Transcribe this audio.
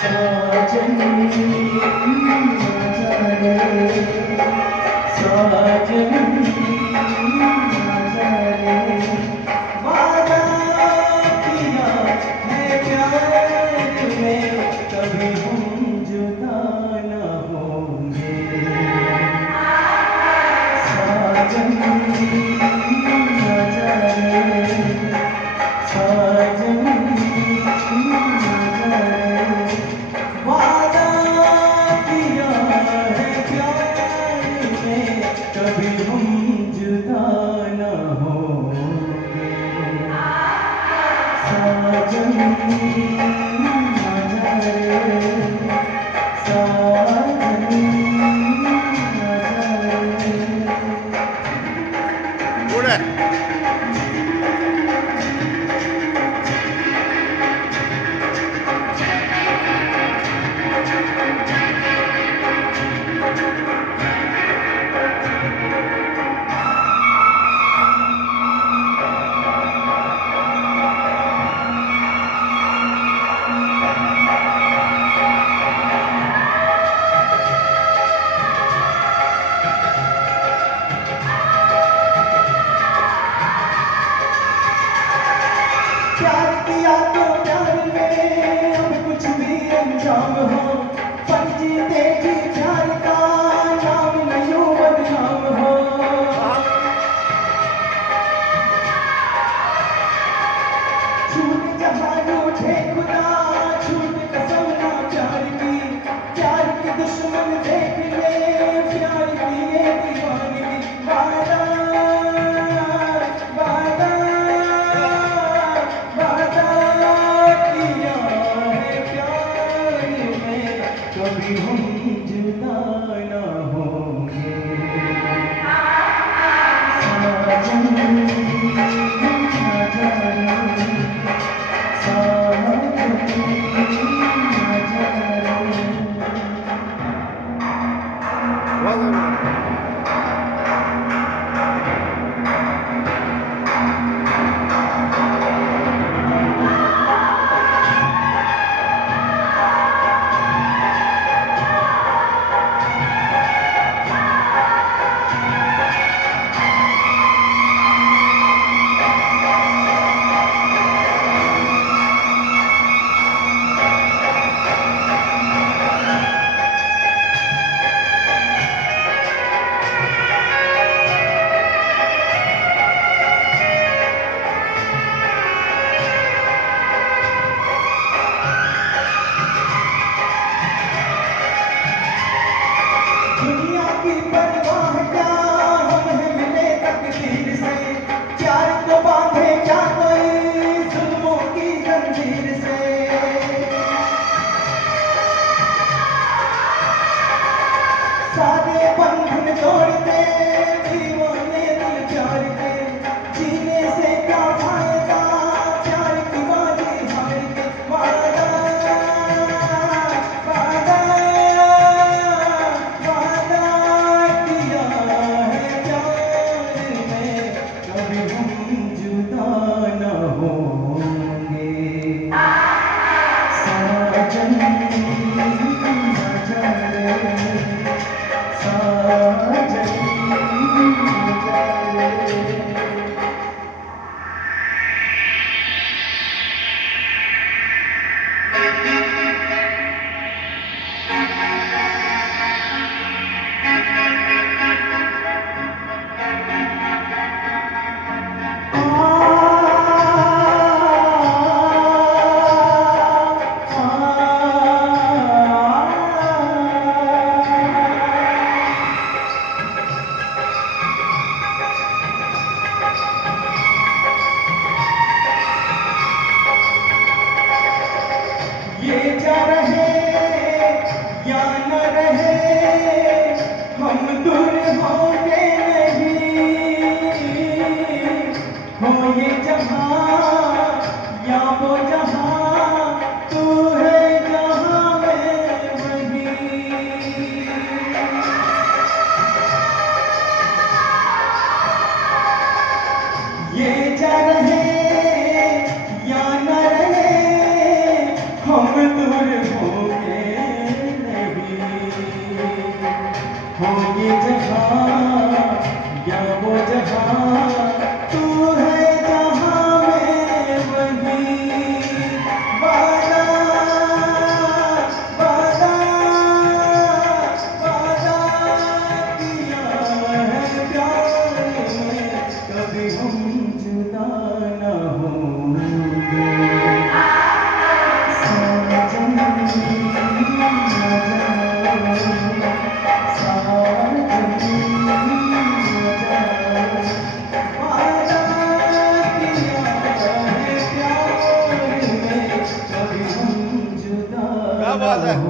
साजन आजा रे साजन आजा रे वादा किया है प्यार में कभी हम जुदा न होंगे साजन आजा रे साजन आजा रे वादा किया है प्यार में कभी हम जुदा न होंगे साजन आजा रे साजन आजा रे Udah. प्यार किया तो प्यार में अब कुछ भी अंजाम हो पर जीते जी प्यार का नाम न यूं बदनाम हो छूट जहाँ रूठे खुदा छूट कसम ना प्यार की दुश्मन देख ले प्यार की ये दीवानगी वादा वादा वादा किया है प्यार में कभी हम जुदा न होंगे साजन आजा रे साजन आजा रे Vallahi. दुनिया की परवाह क्या हम हैं मिले तकदीर से प्यार को बांधे क्या कोई जुल्मों की जंजीर से सारे बंधन तोड़ दे दीवाने दिल प्यार के जीने से क्या फायदा प्यार की बाजी हार के वादा वादा वादा किया है प्यार में कभी हम जुदा न होंगे साजन आजा रे साजन आजा रे ये जा रहे या न रहे हम दूर होंगे नहीं हो ये जहां या वो जहां तू है जहां मैं वहीं ये जा रहे या न रहे हम दूर होंगे नहीं, होंगे जहाँ या वो जहाँ, तू है जहाँ मैं वहीं। वादा वादा वादा किया है प्यार में, कभी हम जुदा ना होंगे। क्या बात है।